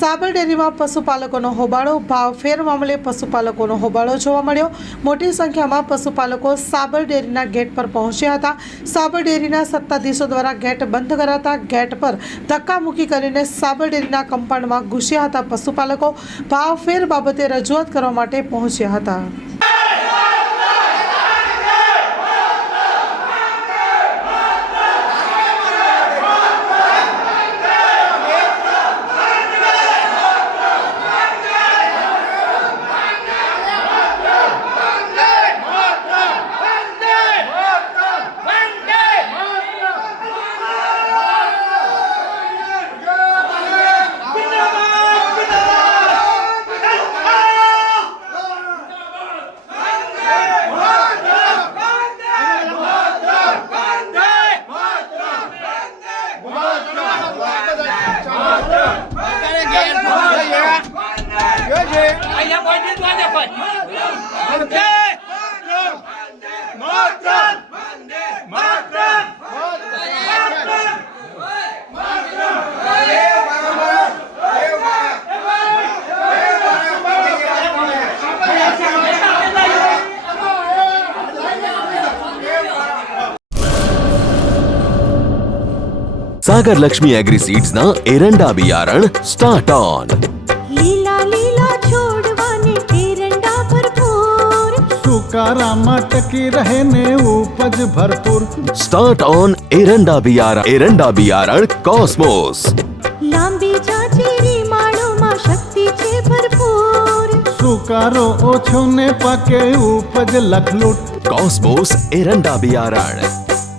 સાબર ડેરીમાં પશુપાલકોનો હોબાળો ભાવ ફેર મામલે પશુપાલકોનો હોબાળો જોવા મળ્યો. મોટી સંખ્યામાં પશુપાલકો સાબર ડેરીના ગેટ પર પહોંચ્યા હતા. સાબર ડેરીના સત્તાધીશો દ્વારા ગેટ બંધ કરાતા ગેટ પર ધક્કામુક્કી કરીને સાબર ડેરીના કમ્પાઉન્ડમાં ઘૂસ્યા હતા પશુપાલકો. ભાવ ફેર બાબતે રજૂઆત કરવા માટે પહોંચ્યા હતા. सागर लक्ष्मी एग्री सीड्स ना एरंडा बियारण स्टार्ट ऑन। हरा मटकी रहने उपज भरपूर। स्टार्ट ऑन एरंडा बियारण एरंडा बियारण कॉस्मोस माड़ो मा शक्ति शक्तीचे भरपूर। सुकारो ओछोने पके उपज लखलूट। कॉस्मोस एरंडा बियारण